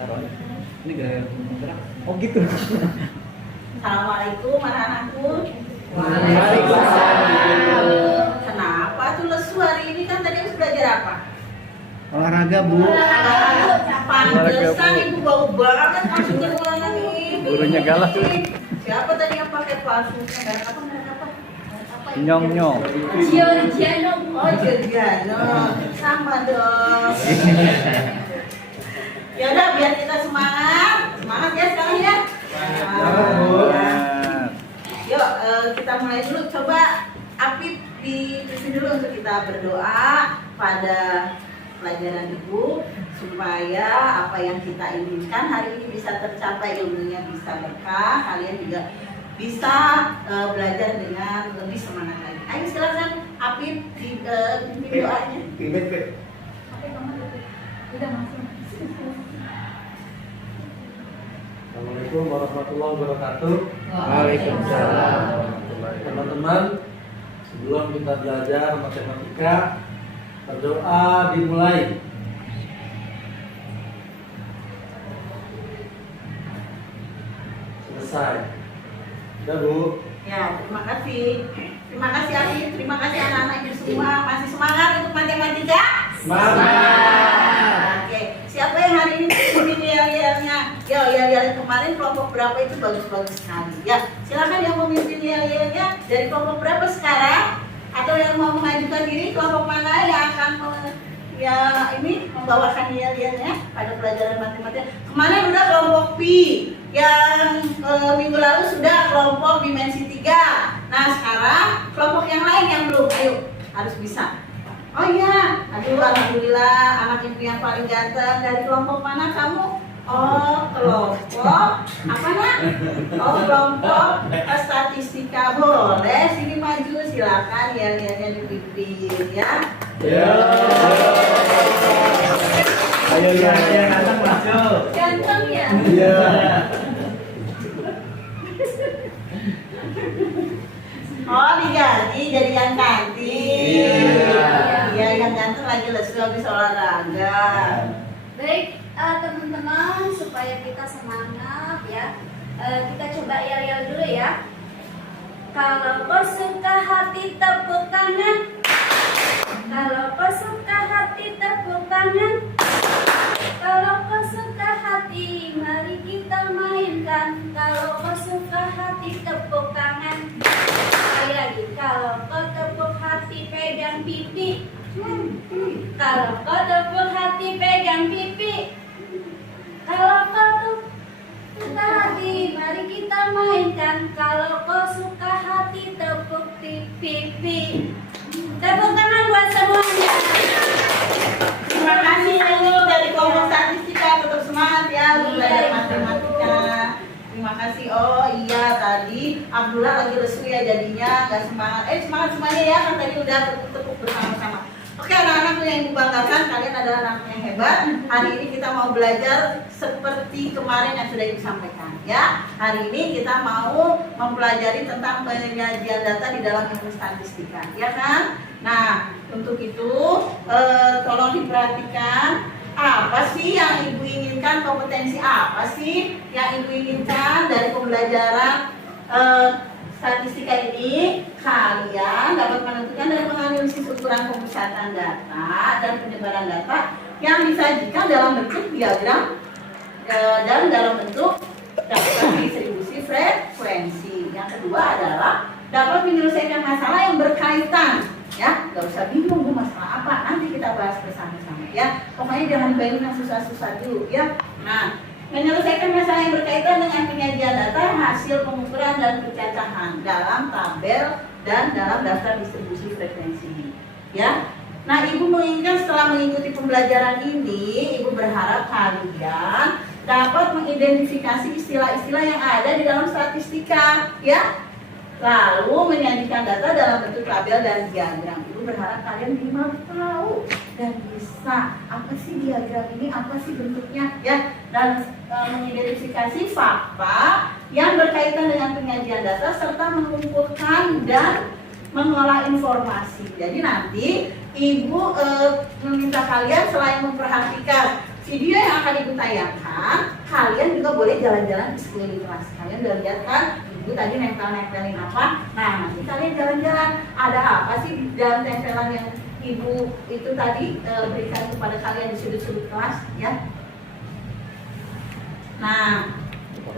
taruhnya. Ini gaya gerak. Oh gitu. Assalamualaikum anak-anakku. Waalaikumsalam. Kenapa tuh lesu hari ini? Kan tadi harus belajar apa? Olahraga, Bu. Pantesan ibu bau banget masuk ke ruangan ini. Gurunya galak tuh. Siapa tadi yang pakai parfumnya? Merek apa? Merek apa? Nyong-nyong. Giorgiano. Oh, Giorgiano. Sama dong. Ya udah, biar kita semangat. Semangat ya sekarang ya. Yuk, kita mulai dulu. Coba Apip di sini dulu untuk kita berdoa pada pelajaran ibu supaya apa yang kita inginkan hari ini bisa tercapai, ilmunya bisa berkah, kalian juga bisa belajar dengan lebih semangat lagi. Ayo silakan Apip di doanya. Assalamualaikum warahmatullahi wabarakatuh. Waalaikumsalam. Teman-teman, sebelum kita belajar matematika, berdoa dimulai. Selesai. Sudah, Bu? Ya, terima kasih. Terima kasih Apip, terima kasih anak-anak ibu semua. Masih semangat untuk matematika? Semangat. Oke, siapa yang hari ini bikin yel-yelnya? Ya, yel-yel kemarin kelompok berapa itu bagus-bagus sekali. Ya, silakan yang memimpin yel-yelnya dari kelompok berapa sekarang? Atau yang mau mengajukan diri kelompok mana yang akan membawakan yel-yelnya pada pelajaran matematika? Kemarin udah kelompok pi, yang minggu lalu sudah kelompok dimensi 3. Nah, sekarang kelompok yang lain yang belum, ayo harus bisa. Oh iya, aduh alhamdulillah anak ibu yang paling ganteng. Dari kelompok mana kamu? Oh, kelompok apa nak? Oh, kelompok statistika. Boleh sini maju, silakan ya dipimpin ya. Ya. Ayo yang datang masuk. Ganteng ya. Iya. Oh, diganti jadi yang kantin. Iya, yang ganteng lagi lesu habis olahraga. Baik, teman-teman, supaya kita semangat ya, kita coba yel-yel dulu ya. Kalau kau suka hati tepuk tangan. Kalau kau suka hati tepuk tangan. Kalau kau suka hati, mari kita mainkan. Kalau kau suka hati tepuk tangan. Sekali lagi, kalau kau tepuk hati pegang pipi. Kalau kau tepuk hati pegang pipi. Kalau kau suka hati, mari kita mainkan. Kalau kau suka hati tepuk pipi. Tepuk tangan buat semuanya. Terima kasih Nurul dari kelompok statistika, tetap semangat ya belajar matematika. Terima kasih. Oh iya, tadi Abdullah lagi lesu ya, jadinya nggak semangat. Semangat semuanya ya, kan tadi udah tepuk bersama-sama. Oke anak-anakku yang ibu banggakan, kalian adalah anak yang hebat. Hari ini kita mau belajar seperti kemarin yang sudah ibu sampaikan ya. Hari ini kita mau mempelajari tentang penyajian data di dalam ilmu statistika, ya kan? Nah, untuk itu tolong diperhatikan apa sih yang ibu inginkan, kompetensi apa sih yang ibu inginkan dari pembelajaran statistika ini. Kalian dapat menentukan dan menganalisis ukuran pemusatan data dan penyebaran data yang disajikan dalam bentuk diagram dan dalam bentuk daftar distribusi frekuensi. Yang kedua adalah dapat menyelesaikan masalah yang berkaitan. Ya, gak usah bingung bu masalah apa, nanti kita bahas bersama-sama ya. Pokoknya jangan bayangin yang susah-susah dulu ya. Nah, menyelesaikan masalah yang berkaitan dengan penyajian data, hasil pengukuran dan pencacahan dalam tabel dan dalam daftar distribusi frekuensi ya. Nah, ibu menginginkan setelah mengikuti pembelajaran ini, ibu berharap kalian dapat mengidentifikasi istilah-istilah yang ada di dalam statistika ya. Lalu menyajikan data dalam bentuk tabel dan diagram. Ibu berharap kalian minimal tahu dan bisa apa sih diagram ini, apa sih bentuknya ya, dan mengidentifikasi fakta yang berkaitan dengan penyajian data serta mengumpulkan dan mengolah informasi. Jadi nanti ibu meminta kalian selain memperhatikan video yang akan Ibu tayangkan, kalian juga boleh jalan-jalan di sekeliling kelas. Kalian udah lihat kan, Ibu tadi nempel-nempelin apa? Nah, nanti kalian jalan-jalan. Ada apa sih di dalam tempelan yang Ibu itu tadi berikan kepada kalian di sudut-sudut kelas, ya? Nah,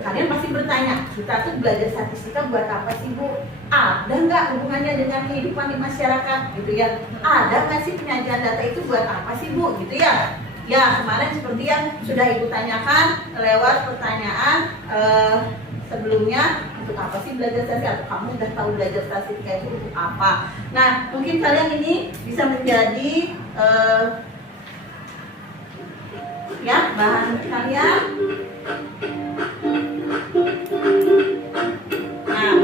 kalian pasti bertanya, kita tuh belajar statistika buat apa sih, Bu? Ada nggak hubungannya dengan kehidupan di masyarakat, gitu ya? Ada nggak sih penyajian data itu buat apa sih, Bu? Gitu ya? Ya, kemarin seperti yang sudah Ibu tanyakan lewat pertanyaan sebelumnya, untuk apa sih belajar statistika? Kamu udah tahu belajar statistika itu untuk apa? Nah, mungkin kalian ini bisa menjadi ya bahan kalian. Nah,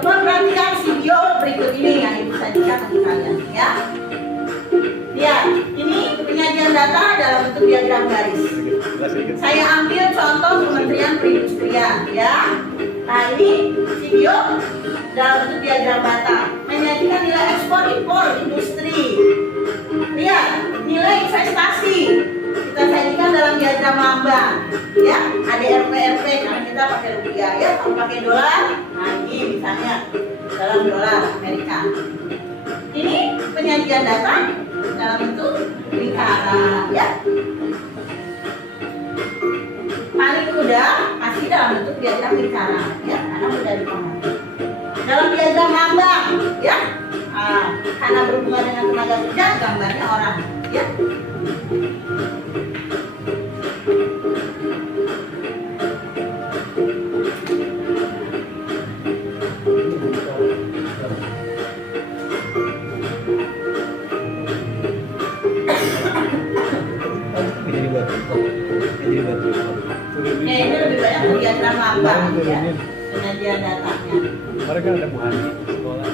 coba perhatikan video berikut ini yang Ibu sajikan untuk kalian, ya. Lihat, ini penyajian data dalam bentuk diagram garis. Saya ambil contoh Kementerian Perindustrian, ya. Nah, ini video dalam bentuk diagram data menyajikan nilai ekspor impor industri. Lihat, nilai investasi kita sajikan dalam diagram lambang, ya. Ada RP karena kita pakai rupiah, ya. Kalau pakai dolar, nah ini misalnya dalam dolar Amerika. Ini penyajian data dalam bentuk lingkaran, ya. Paling mudah masih dalam bentuk diagram lingkaran, ya, karena mudah dipahami. Dalam diagram lambang, ya, karena berhubungan dengan tenaga kerja, gambarnya orang, ya. Ya, ini lebih banyak diagram lambang, ya, penyajian datanya. Mereka ada Bu Hani di sekolah.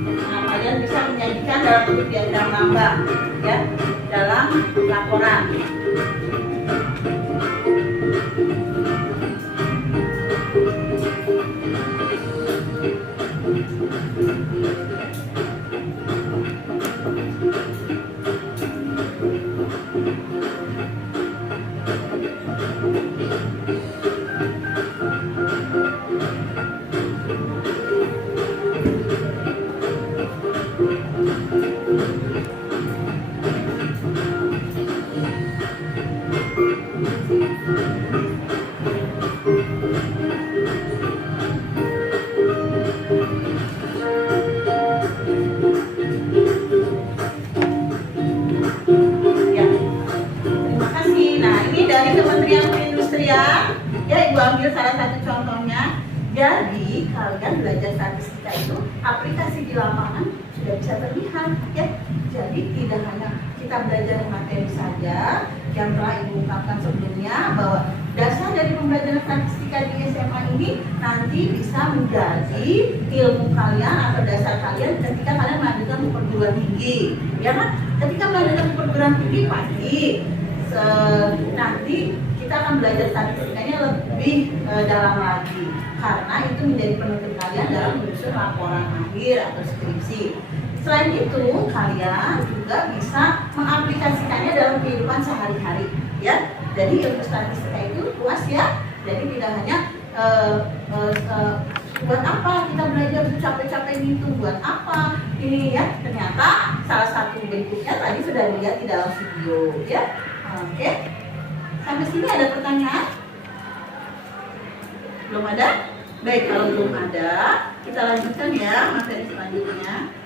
Nah, kalian bisa menyajikan dalam bentuk diagram lambang, ya, dalam laporan. Ya, terima kasih. Nah, ini dari Kementerian Perindustrian, ya, Ibu ambil salah satu contohnya. Jadi kalian belajar statistika itu aplikasi di lapangan sudah bisa terlihat, ya. Jadi tidak hanya kita belajar materi saja, ya. yang telah Ibu ungkapkan sebelumnya bahwa dasar dari pembelajaran statistika di SMA ini nanti bisa menjadi ilmu kalian atau dasar kalian ketika kalian melanjutkan ke perguruan tinggi, ya kan? Ketika melanjutkan ke perguruan tinggi pasti nanti kita akan belajar statistikanya lebih dalam lagi karena itu menjadi penuntut kalian dalam menyusun laporan akhir atau skripsi. Selain itu, kalian juga bisa mengaplikasikannya dalam kehidupan sehari-hari, ya. Jadi ilmu statistika itu luas ya. Jadi tidak hanya buat apa kita belajar capek-capek gitu, buat apa ini ya. Ternyata salah satu bentuknya tadi sudah dilihat di dalam video, ya. Oke. Sampai sini ada pertanyaan? Belum ada? Baik, kalau belum ada, kita lanjutkan ya materi selanjutnya.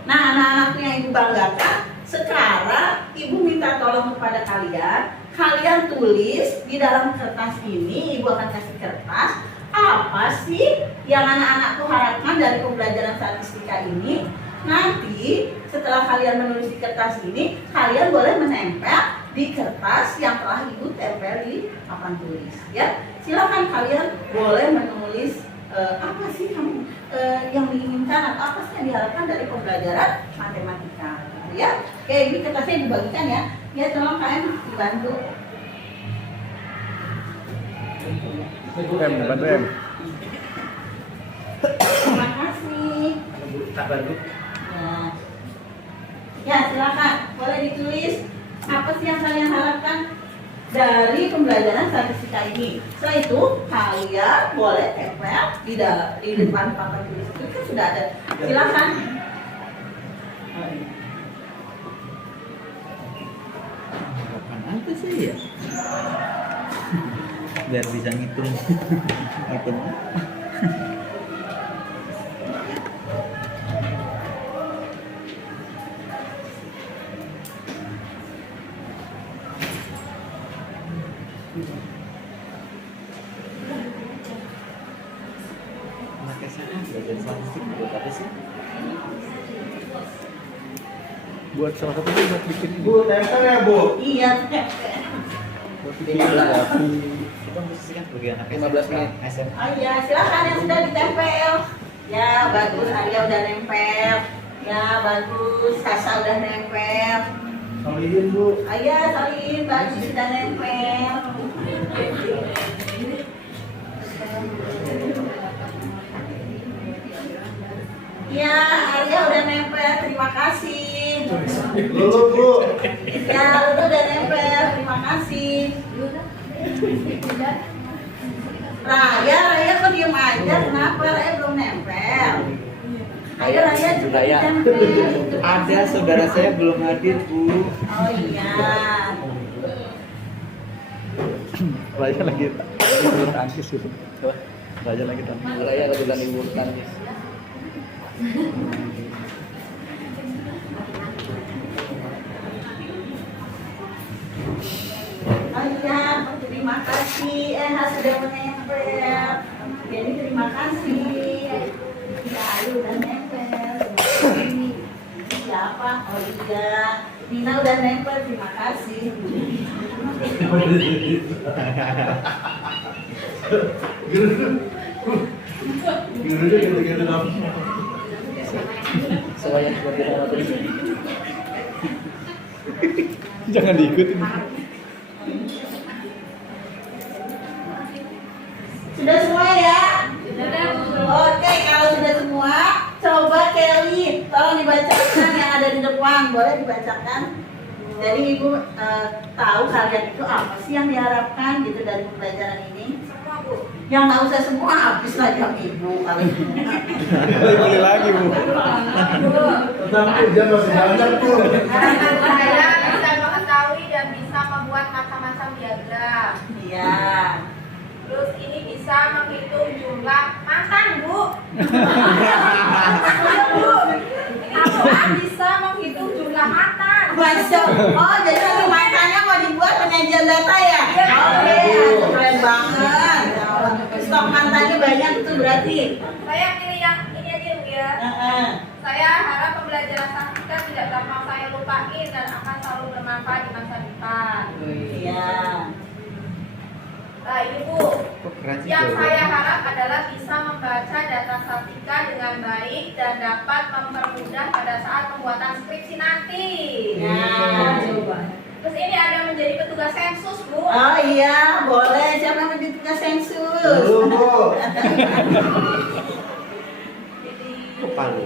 Nah, anak-anakku yang Ibu banggakan, sekarang Ibu minta tolong kepada kalian, kalian tulis di dalam kertas ini, Ibu akan kasih kertas, apa sih yang anak-anakku harapkan dari pembelajaran statistika ini. Nanti setelah kalian menulis di kertas ini, kalian boleh menempel di kertas yang telah Ibu tempel di papan tulis, ya. Silakan kalian boleh menulis apa sih kamu yang diinginkan atau apa sih yang diharapkan dari pembelajaran matematika, gitu ya. Oke, ini kertasnya dibagikan ya. Ya, tolong kalian dibantu. Bantu em. Terima kasih. Tak bantu. Ya, silakan boleh ditulis apa sih yang kalian harapkan dari pembelajaran statistika ini. Setelah itu kalian boleh tempel di depan papan tulis itu kan sudah ada. Silakan. Apa sih ya? Biar bisa ngitung. Ngitung. Pakai sana belajar statistik buat apa sih? Buat salah satu tuh buat bikin Bu, tempel ya Bu? Iya. buat bikin grafi. Kita mesti kan sebagai anak 15 menit. SMA. Oh iya, silakan yang sudah ditempel. Ya, bagus. Arya udah nempel. Ya, bagus. Sasa udah nempel. Kalian Bu. Ayah, Salim, bagus sudah nempel. Ya, Arya udah nempel. Terima kasih. Lulu Bu. Ya, lu udah nempel. Terima kasih. Raya kok diem aja? Kenapa Raya belum nempel? Ayo Raya juga Raya. nempel. Ada saudara saya belum hadir, Bu. Oh iya. Raya lagi bulu tangkis gitu. Raya lagi tangkis. Raya lagi tanding bulu tangkis. Oh iya, terima kasih. Sudah menempel. Jadi terima kasih. Ya, Ayu udah nempel. Siapa? Oh iya. Nina udah nempel. Terima kasih. Gurunya gitu-gitu dong. Soalnya seperti apa sih? Jangan diikutin. Sudah semua ya? Oke, kalau sudah semua, coba Kelly, tolong dibacakan yang ada di depan. Boleh dibacakan? Jadi Ibu tahu kalian itu apa sih yang diharapkan gitu dari pembelajaran ini? Semua, Bu. Yang nggak usah semua, habis lah jam Ibu kali. Beli lagi Bu. Tentang ujian masih banyak Bu. Saya bisa mengetahui dan bisa membuat macam-macam diagram. Iya. Terus ini bisa menghitung jumlah makan, Bu. Bu. Ini bisa menghitung jumlah makan. Masuk. Oh, jadi nanti makannya mau dibuat penyajian data ya? Oke, keren banget. Stok mantannya banyak itu berarti. Saya pilih yang ini aja, Bu ya. Heeh. Saya harap pembelajaran statistika tidak gampang saya terlupain dan akan selalu bermanfaat di masa depan. Iya. Nah, ini Bu, Kok keren sih yang jawabannya? saya harap adalah bisa membaca data statistika dengan baik dan dapat mempermudah pada saat pembuatan skripsi nanti. Nah, coba. Terus ini ada menjadi petugas sensus, Bu. Oh iya, boleh. Siapa yang menjadi tugas sensus? Dulu, Bu. Jadi Palu.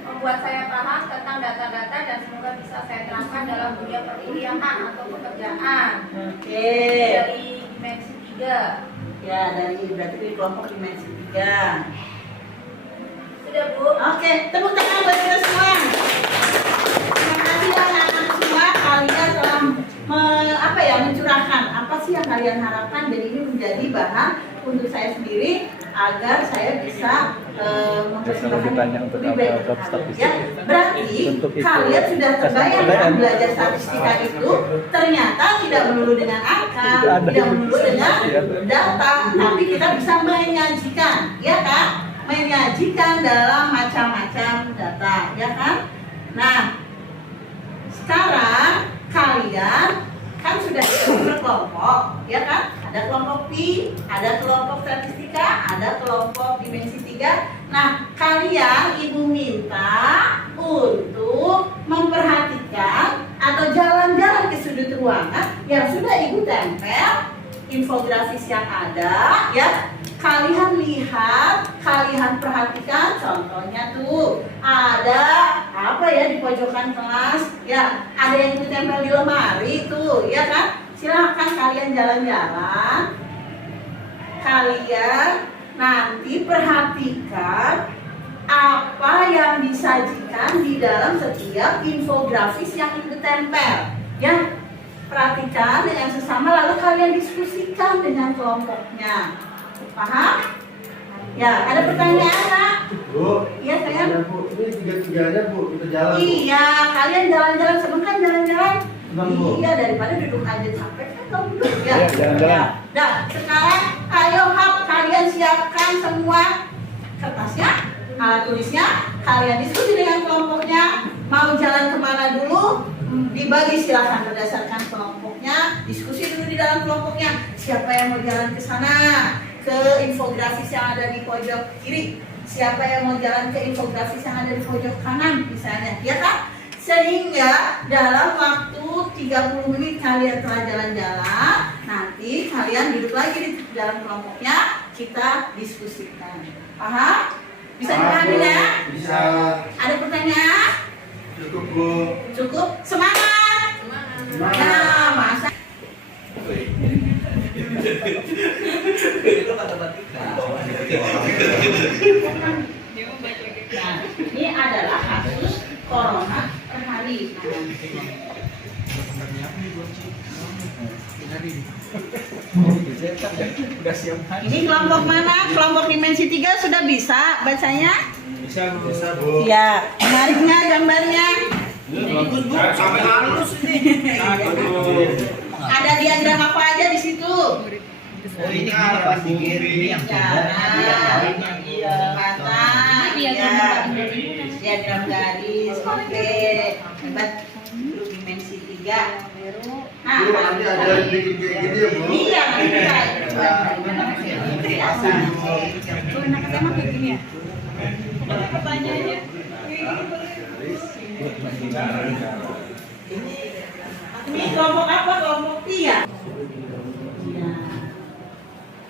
membuat saya paham tentang data-data dan semoga bisa saya terapkan dalam dunia perkuliahan atau pekerjaan. Oke. Dari dimensi 3. Ya, berarti di kelompok dimensi 3. Sudah, Bu. Oke, tepuk tangan buat kita semua. Terima kasih anak-anak semua, kalian telah mencurahkan apa sih yang kalian harapkan, dan ini menjadi bahan untuk saya sendiri agar saya bisa Kalau ditanya untuk lebih baik. apa statistik, Ya, berarti untuk itu, kalian sudah terbayang SNMPTN. kan belajar statistika itu ternyata tidak melulu dengan angka, Tidak ada tidak yang melulu bisa dengan dilihat. data, tapi kita bisa menyajikan, ya kan? Menyajikan dalam macam-macam data, ya kan? Nah, sekarang kalian kan sudah berkelompok, ya kan? Ada kelompok Pi, ada kelompok statistika, ada kelompok dimensi 3. Nah, kalian Ibu minta untuk memperhatikan atau jalan-jalan ke sudut ruangan yang sudah Ibu tempel infografis yang ada, ya. Kalian lihat, kalian perhatikan, contohnya tuh ada apa ya di pojokan kelas, ya ada yang ditempel di lemari tuh, ya kan? Silahkan kalian jalan-jalan, kalian nanti perhatikan apa yang disajikan di dalam setiap infografis yang Ibu tempel, ya. Perhatikan dengan sesama, lalu kalian diskusikan dengan kelompoknya. Paham? Ya, ada pertanyaan, Nak? Bu. Iya, sayang. Ya, Bu. Ini tiga-tiganya, Bu. Kita jalan, Bu. Iya, kalian jalan-jalan, seneng kan jalan-jalan? Senang, Bu. Iya, daripada duduk aja capek kan kamu duduk ya. Iya, jalan-jalan. Nah, sekarang ayo hap, kalian siapkan semua kertasnya, alat tulisnya, kalian diskusi dengan kelompoknya. Mau jalan kemana dulu? Dibagi silahkan berdasarkan kelompoknya, diskusi dulu di dalam kelompoknya. Siapa yang mau jalan ke sana? Ke infografis yang ada di pojok kiri. Siapa yang mau jalan ke infografis yang ada di pojok kanan misalnya, ya kan? Sehingga dalam waktu 30 menit kalian telah jalan-jalan, nanti kalian duduk lagi di dalam kelompoknya, kita diskusikan. Paham? Bisa dipahami ya? Bisa. Ada pertanyaan? Cukup, Bu. Cukup? Semangat! Nah, masa Itu matematika. nah, ini adalah kasus corona per hari. Udah siap. Ini kelompok mana? Kelompok dimensi 3 sudah bisa bacanya? Bisa, Bu. Bisa, Bu. Ya, menariknya gambarnya. Bagus, Bu. Sampai halus ini. Ada diagram apa aja di situ? Oh ini pasti kiri yang Jalan, mata, diagram garis, oke, hebat. Grup dimensi 3. Nah, Bu, nanti ada yang bikin kayak gini ya, Bu? iya, nanti kita coba dari mana Pasti, Bu. Tuh, enak emang kayak gini ya? Pertanyaannya. Ini kelompok apa? Kelompok Pi ya? Iya.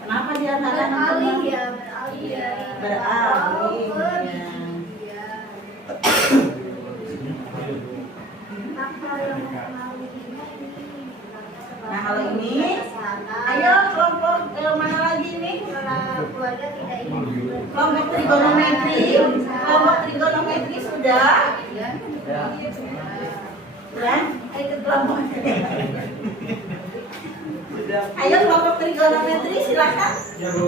Kenapa dia katakan Beralih ya, beralih ya. beralih? Ya. Nah, kalau ini, ayo kelompok mana lagi ini? Keluarga tidak ingin Kelompok trigonometri. Kelompok trigonometri sudah. Ya, ayo ke kelompok. Ayo kelompok trigonometri silakan. Ya, Bu.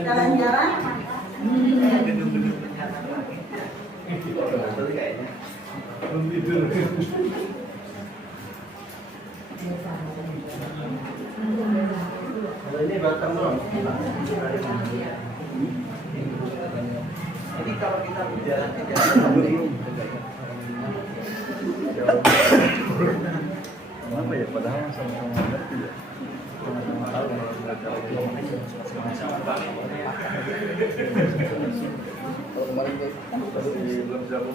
Jalan-jalan. Belum tidur. Kalau ini batang dong. Jadi kalau kita berjalan ke jalan Kenapa ya? Padahal sama-sama ngerti ya. Sama-sama tahu kalau mereka lagi kalau kemarin tuh masih belum jago.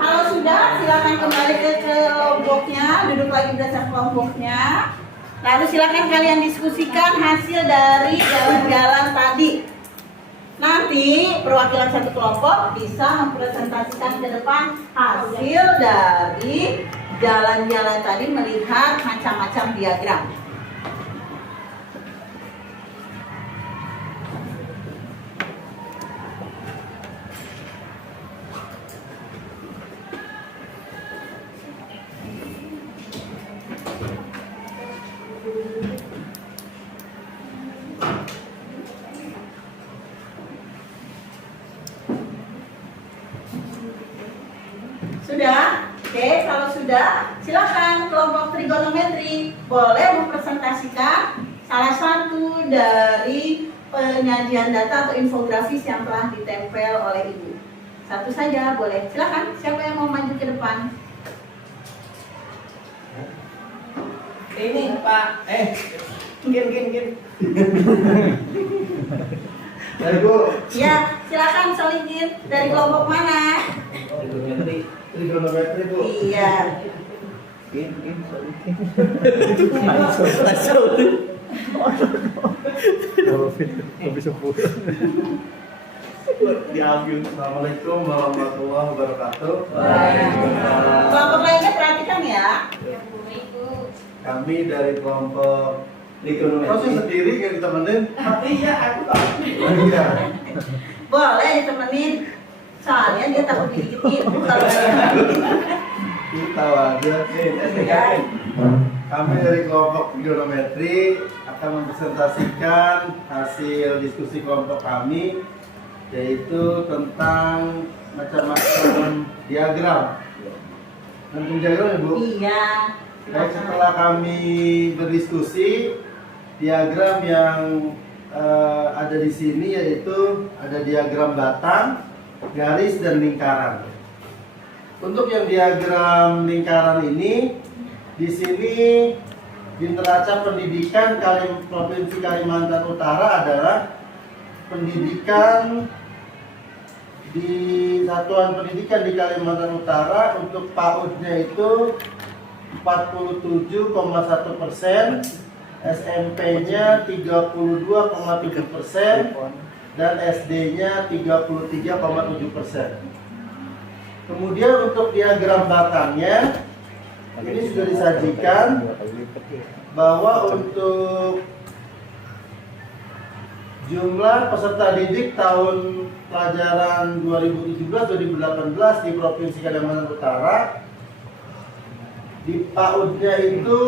Kalau sudah, silakan kembali ke kelompoknya, duduk lagi berdasar kelompoknya. Lalu silakan kalian diskusikan hasil dari jalan-jalan tadi. Nanti perwakilan satu kelompok bisa mempresentasikan ke depan hasil dari jalan-jalan tadi melihat macam-macam diagram. Sudah? Oke, kalau sudah, silakan kelompok trigonometri boleh mempresentasikan salah satu dari penyajian data atau infografis yang telah ditempel oleh Ibu. Satu saja boleh. Silakan, siapa yang mau maju ke depan? Ini Pak, Gin. Ayo Bu, Ya, silakan solikin dari kelompok mana? trigonometri Bu. Iya. Lebih sepuluh. Diambil. Assalamualaikum warahmatullahi wabarakatuh. Kelompok lainnya perhatikan ya. Kami dari kelompok trigonometri sendiri yang ditemenin. iya aku tahu. Iya. Boleh ditemenin. Soalnya dia takut digigitin kalau Kita aja. ya. Kami dari kelompok trigonometri akan mempresentasikan hasil diskusi kelompok kami, yaitu tentang macam-macam diagram. Tentang diagram ya Bu? Iya. Baik, setelah kami berdiskusi, diagram yang ada di sini yaitu ada diagram batang, garis, dan lingkaran. Untuk yang diagram lingkaran ini, di sini di neraca pendidikan Provinsi Kalimantan Utara adalah pendidikan di satuan pendidikan di Kalimantan Utara untuk PAUD-nya itu 47,1%, SMP-nya 32,7%, dan SD-nya 33,7%. Kemudian untuk diagram batangnya ini sudah disajikan bahwa untuk jumlah peserta didik tahun pelajaran 2017-2018 di Provinsi Kalimantan Utara di PAUD-nya itu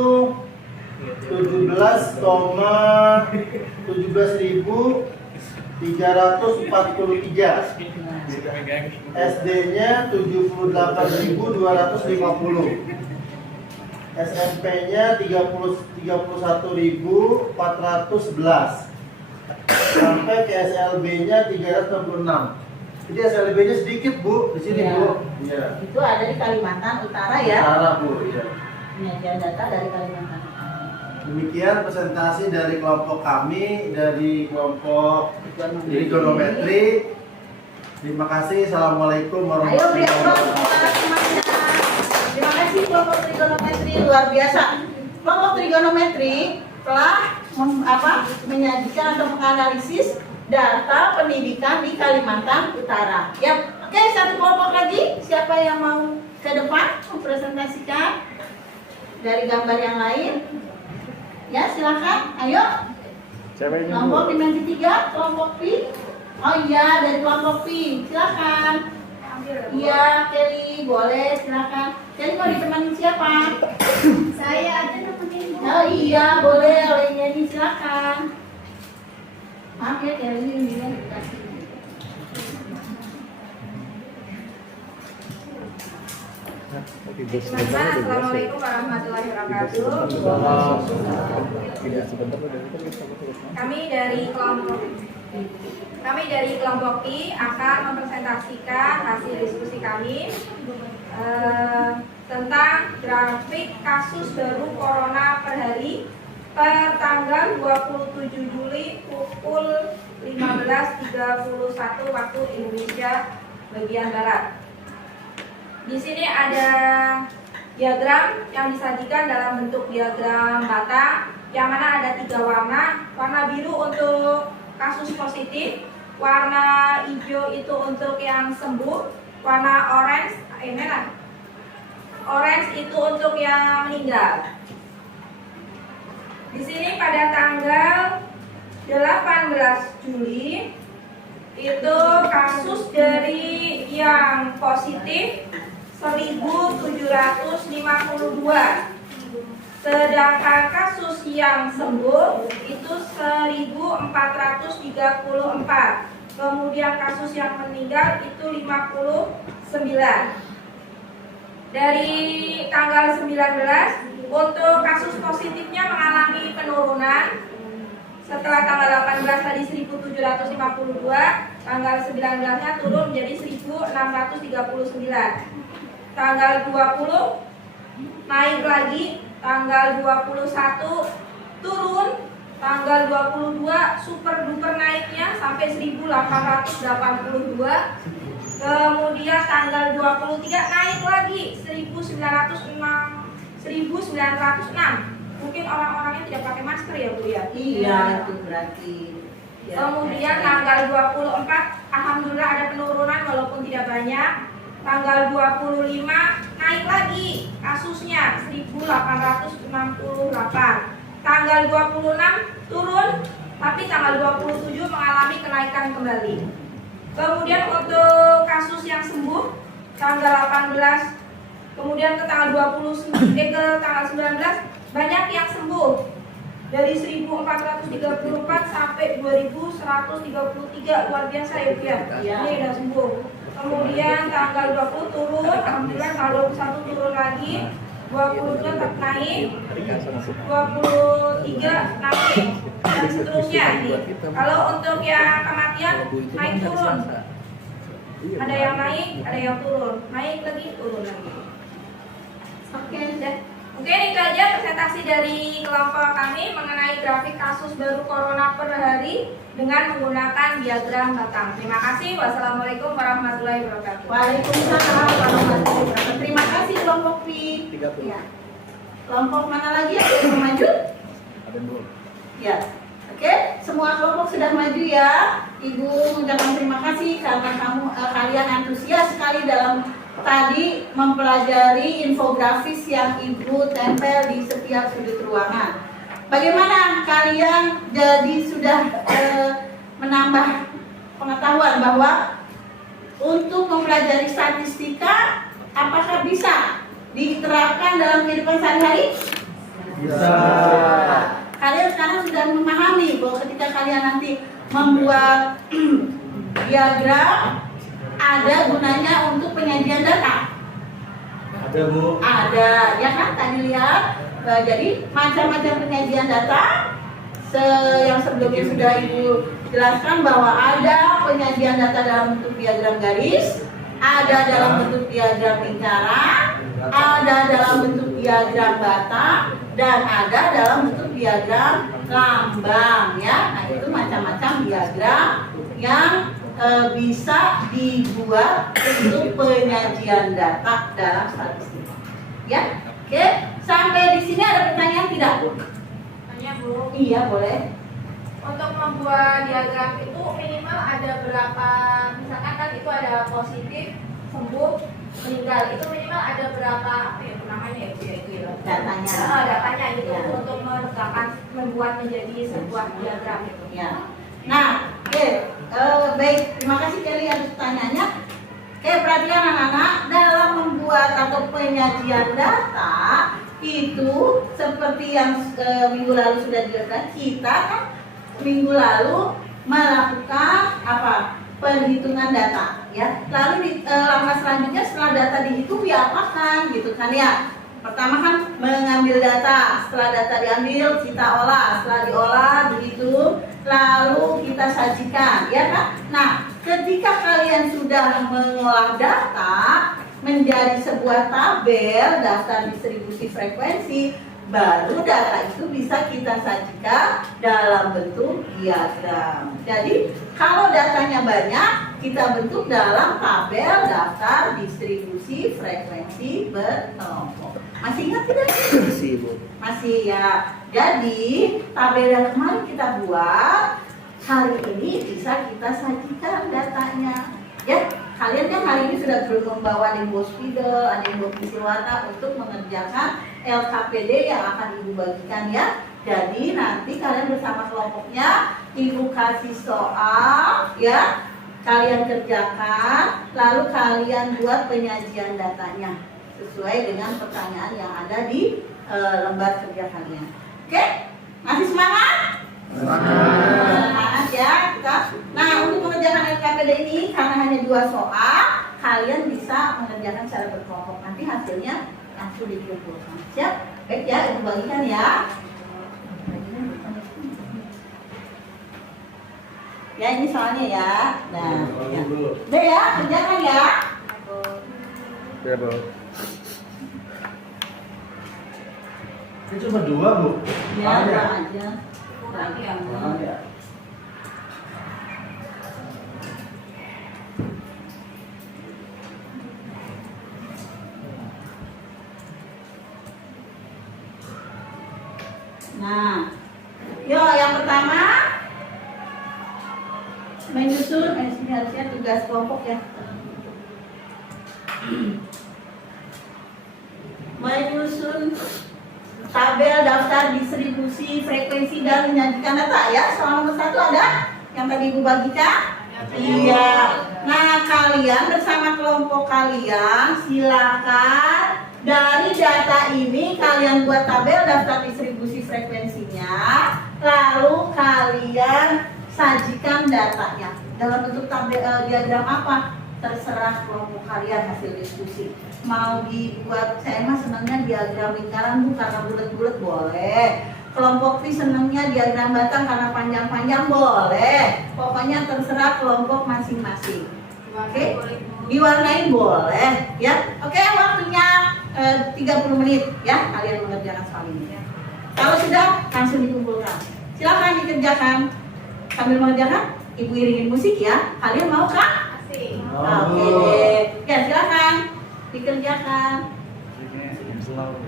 17.343, SD-nya 78.250, SMP-nya 31.411, sampai ke SLB-nya 366. Jadi SLB-nya sedikit Bu, di sini Iya. Bu. Iya. Itu ada di Kalimantan Utara ya. Utara Bu, iya. Penyajian data dari Kalimantan Utara. Demikian presentasi dari kelompok kami, dari kelompok trigonometri. Terima kasih. Assalamualaikum Ayo warahmatullahi beri aplaus wabarakatuh. kepada semuanya. Terima kasih kelompok trigonometri, luar biasa. Kelompok trigonometri telah menyajikan atau menganalisis data pendidikan di Kalimantan Utara. Ya, oke, satu kelompok lagi. Siapa yang mau ke depan mempresentasikan dari gambar yang lain? Ya, silakan. Ayo. Siapa yang Kelompok dimensi 3, kelompok P. Oh iya, dari kelompok P. Silakan. Iya, Kelly, boleh, silakan. Kelly mau ditemani siapa? Saya aja nemenin Bu. Oh iya, boleh, oleh Jenny, silakan. Maaf ya, Kelly ini juga dikasih. Teman-teman, Assalamualaikum warahmatullahi wabarakatuh. Kami dari kelompok I akan mempresentasikan hasil diskusi kami tentang grafik kasus baru corona per hari per tanggal 27 Juli pukul 15.31 waktu Indonesia bagian barat. Di sini ada diagram yang disajikan dalam bentuk diagram bata, yang mana ada 3 warna. Warna biru untuk kasus positif, warna hijau itu untuk yang sembuh, warna orange, merah. Orange itu untuk yang meninggal. Di sini pada tanggal 18 Juli itu kasus dari yang positif 1.752, sedangkan kasus yang sembuh itu 1.434, kemudian kasus yang meninggal itu 59. Dari tanggal 19 untuk kasus positifnya mengalami penurunan. Setelah tanggal 18 tadi 1.752, tanggal 19-nya turun menjadi 1.639. Tanggal 20 naik lagi, tanggal 21 turun, tanggal 22 super duper naiknya sampai 1.882. Kemudian tanggal 23 naik lagi 1.906. Mungkin orang-orangnya tidak pakai masker ya Bu ya? Iya, itu berarti. Ya. Kemudian tanggal 24 alhamdulillah ada penurunan walaupun tidak banyak. Tanggal 25 naik lagi kasusnya 1.868. Tanggal 26 turun, tapi tanggal 27 mengalami kenaikan kembali. Kemudian untuk kasus yang sembuh tanggal 18, kemudian ke tanggal 19 banyak yang sembuh. Dari 1.434 sampai 2.133, luar biasa ya Bu ya. Ini udah sembuh. Kemudian tanggal 20 turun, alhamdulillah tanggal 21 turun lagi, 22 tetap naik, 23 naik, dan seterusnya. Kalau untuk yang kematian naik turun, ada yang naik, ada yang turun, naik lagi, turun lagi. Oke, sudah. Mungkin itu aja presentasi dari kelompok kami mengenai grafik kasus baru corona per hari dengan menggunakan diagram batang. Terima kasih. Wassalamualaikum warahmatullahi wabarakatuh. Waalaikumsalam warahmatullahi wabarakatuh. Terima kasih kelompok P. 30. Ya. Kelompok mana lagi yang sudah maju? Ada 2. Ya. Oke, semua kelompok sudah maju ya. Ibu mengucapkan terima kasih karena kalian antusias sekali dalam tadi mempelajari infografis yang Ibu tempel di setiap sudut ruangan. Bagaimana kalian jadi sudah menambah pengetahuan bahwa untuk mempelajari statistika apakah bisa diterapkan dalam kehidupan sehari-hari? Bisa. Kalian sekarang sudah memahami bahwa ketika kalian nanti membuat diagram ada gunanya untuk penyajian data. Ada Bu. Ada, ya kan? Tadi lihat. Jadi macam-macam penyajian data. Yang sebelumnya sudah Ibu jelaskan bahwa ada penyajian data dalam bentuk diagram garis, ada dalam bentuk diagram lingkaran, ada dalam bentuk diagram bata, dan ada dalam bentuk diagram lambang. Ya, nah itu macam-macam diagram yang bisa dibuat untuk penyajian data dalam statistik. Ya, oke. Sampai di sini ada pertanyaan tidak, Bu? Tanya Bu. Iya, boleh. Untuk membuat diagram itu minimal ada berapa? Misalkan kan itu ada positif, sembuh, meninggal. Itu minimal ada berapa? Apa ya namanya ya Bu ya itu ya? Datanya. Datanya gitu Ya. untuk membuat menjadi sebuah diagram gitu. Ya. Nah, oke, baik, terima kasih Kelly atas pertanyaannya. Oke, perhatian anak-anak, dalam membuat atau penyajian data itu seperti yang minggu lalu sudah dilakukan, kita kan minggu lalu melakukan apa? Perhitungan data, ya. Lalu di langkah selanjutnya setelah data dihitung diapakan, gitu kan ya. Pertama kan mengambil data, setelah data diambil kita olah, setelah diolah dihitung, lalu kita sajikan, ya kan? Nah, ketika kalian sudah mengolah data menjadi sebuah tabel daftar distribusi frekuensi, baru data itu bisa kita sajikan dalam bentuk diagram. Jadi kalau datanya banyak, kita bentuk dalam tabel daftar distribusi frekuensi berkelompok. Masih ingat tidak? Masih, Bu. Masih ya. Jadi tabel yang kemarin kita buat, hari ini bisa kita sajikan datanya. Ya, kalian kan hari ini sudah belum membawa Nimbus Spidol, ada yang Nimbus warna untuk mengerjakan LKPD yang akan Ibu bagikan ya. Jadi nanti kalian bersama kelompoknya, Ibu kasih soal ya, kalian kerjakan, lalu kalian buat penyajian datanya sesuai dengan pertanyaan yang ada di lembar kerja kalian. Oke? Masih semangat? Semangat ya kita. Nah, untuk mengerjakan LKPD ini karena hanya 2 soal, kalian bisa mengerjakan secara berkelompok. Nanti hasilnya langsung dikumpulkan. Siap? Baik ya, Ibu bagikan ya. Ya, ini soalnya ya. Nah, ya. Udah ya, kerjakan ya. Ya, Bu. Ini cuma 2, Bu. Ya, udah aja. Kurang ya. Mahal ya. Nah, yuk yang pertama menyusun, ini harusnya tugas kelompok ya. Menyusun tabel daftar distribusi frekuensi dan menyajikan data ya. Soal nomor 1 ada yang tadi Ibu bagikan? Iya. Nah, kalian bersama kelompok kalian silakan dari data ini kalian buat tabel daftar distribusi frekuensinya, lalu kalian sajikan datanya dalam bentuk tabel diagram apa? Terserah kelompok kalian hasil diskusi. Mau dibuat, saya mah senangnya diagram lingkaran Bu karena bulat-bulat boleh. Kelompok V senangnya diagram batang karena panjang-panjang boleh. Pokoknya terserah kelompok masing-masing. Oke? Diwarnain boleh ya. Oke, waktunya 30 menit ya kalian mengerjakan soal ini. Kalau sudah langsung dikumpulkan. Silakan dikerjakan. Sambil mengerjakan, Ibu iringin musik ya. Kalian mau kan? Oke deh. Ya silakan dikerjakan. Ini selalu.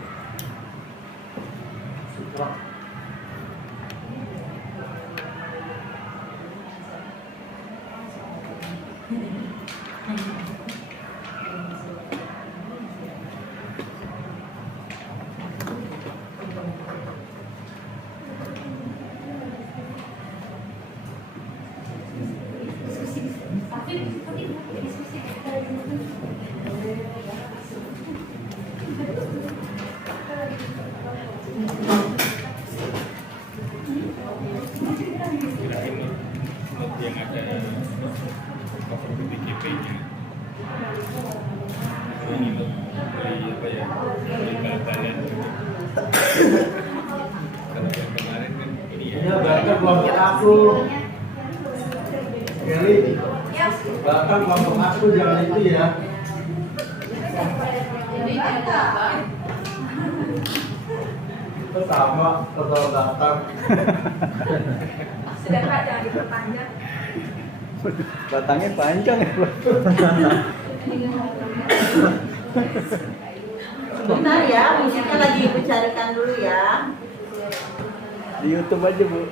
yang ada cover BPJP-nya. Ini beli apa ya? Beli bahan gitu. Kalau yang kemarin kan ini ya. Ya, bahkan kelompok aku. Kelly, bahkan kelompok aku jangan itu ya. Itu sama total daftar. Sudah Kak, jangan diperpanjang. Batangnya panjang ya, Bu. Bentar ya, musiknya lagi Ibu carikan dulu ya. Di YouTube aja, Bu.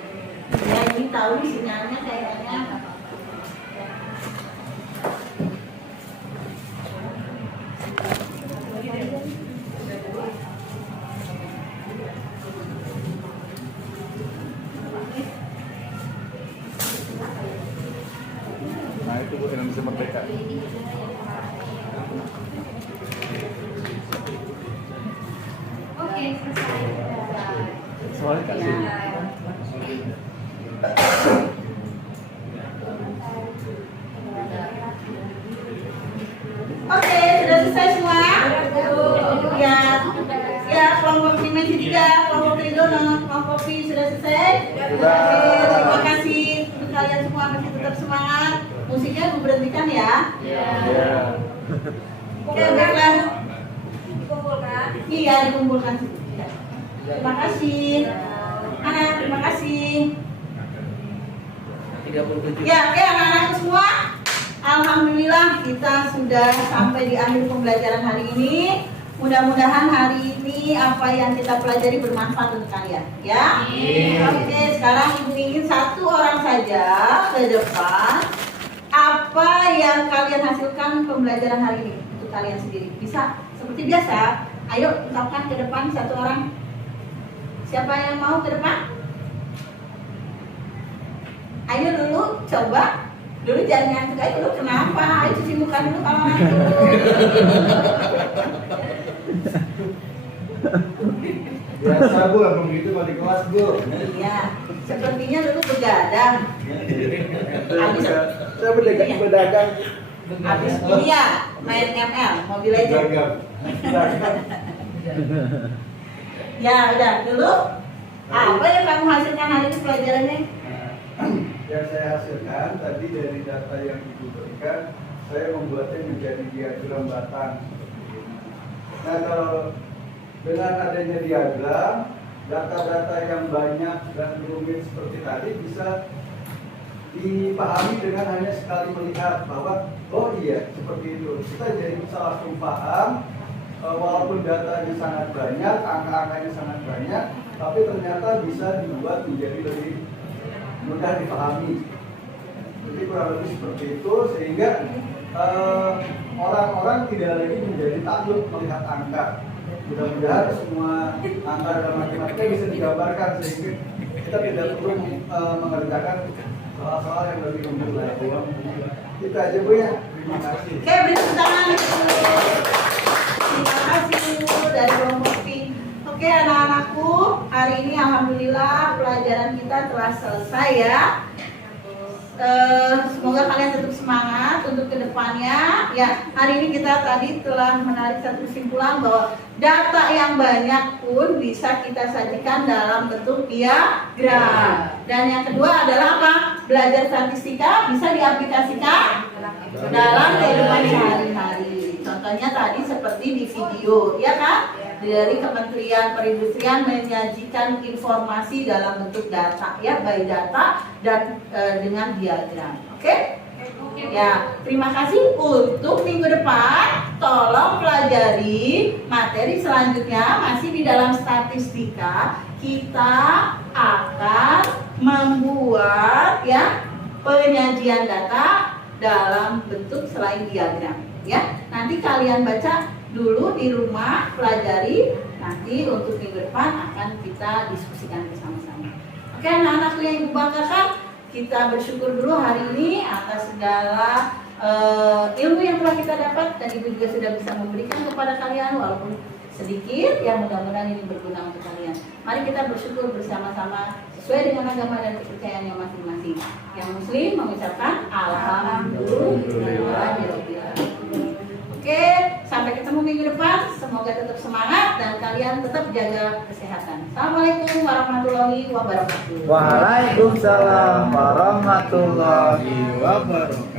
Ya ini tahu nih sinyalnya kayaknya. Nah, itu Bu Indonesia Merdeka. Oke, selesai. Soalnya kasih. Oke, sudah selesai semua? Ya, ya kelompok dimensi 3, kelompok trigono, kelompok pi sudah selesai? Oke, terima kasih untuk kalian semua, masih tetap semangat. Musiknya gue berhentikan ya. Oke, baiklah. Dikumpulkan. Iya, dikumpulkan. Ya. Terima kasih. Anak, terima kasih. 37. Ya, oke anak-anakku semua. Alhamdulillah kita sudah sampai di akhir pembelajaran hari ini. Mudah-mudahan hari ini apa yang kita pelajari bermanfaat untuk kalian, ya. Oke, sekarang ibu ingin satu orang saja ke depan. Apa yang kalian hasilkan pembelajaran hari ini untuk kalian sendiri? Bisa seperti biasa. Ayo ungkapkan ke depan satu orang. Siapa yang mau ke depan? Ayo dulu coba. Dulu jangan ngantuk aja dulu. Kenapa? Ayo cuci muka dulu kalau ngantuk. Biasa Bu, abang gitu kalau di kelas Bu. Iya. Sepertinya dulu begadang. Habis Saya berdagang. habis ini ya main ML, Mobile Legends. Dagang. Ya udah dulu. Apa yang kamu hasilkan hari ini pelajarannya? Yang saya hasilkan tadi dari data yang Ibu berikan, saya membuatnya menjadi diagram batang. Nah, kalau dengan adanya diagram, data-data yang banyak dan rumit seperti tadi bisa dipahami dengan hanya sekali melihat bahwa oh iya seperti itu. Kita jadi bisa langsung paham walaupun datanya sangat banyak, angka-angkanya sangat banyak, tapi ternyata bisa dibuat menjadi lebih mudah dipahami. Jadi kurang lebih seperti itu sehingga orang-orang tidak lagi menjadi takut melihat angka. Mudah-mudahan semua angka dalam matematika bisa digambarkan sehingga kita tidak perlu mengerjakan soal-soal yang lebih rumit lagi. Kita aja Bu ya. Terima kasih. Oke, beri tepuk tangan. Terima kasih Bu dari kelompok P. Oke anak-anakku, hari ini alhamdulillah pelajaran kita telah selesai ya. Semoga kalian tetap semangat untuk kedepannya. Ya, hari ini kita tadi telah menarik satu kesimpulan bahwa data yang banyak pun bisa kita sajikan dalam bentuk diagram. Dan yang kedua adalah apa? Belajar statistika bisa diaplikasikan dalam kehidupan sehari-hari. Contohnya tadi seperti di video, ya kan? Dari Kementerian Perindustrian menyajikan informasi dalam bentuk data, ya, by data dan dengan diagram. Oke? Ya, terima kasih. Untuk minggu depan, tolong pelajari materi selanjutnya masih di dalam statistika. Kita akan membuat ya penyajian data dalam bentuk selain diagram. Ya, nanti kalian baca dulu di rumah, pelajari, nanti untuk minggu depan akan kita diskusikan bersama-sama. Oke anak-anakku yang Ibu banggakan, kita bersyukur dulu hari ini atas segala ilmu yang telah kita dapat dan Ibu juga sudah bisa memberikan kepada kalian walaupun sedikit, ya mudah-mudahan ini berguna untuk kalian. Mari kita bersyukur bersama-sama sesuai dengan agama dan kepercayaannya masing-masing. Yang muslim mengucapkan alhamdulillah. Oke, sampai ketemu minggu depan. Semoga tetap semangat dan kalian tetap jaga kesehatan. Assalamualaikum warahmatullahi wabarakatuh. Waalaikumsalam warahmatullahi wabarakatuh.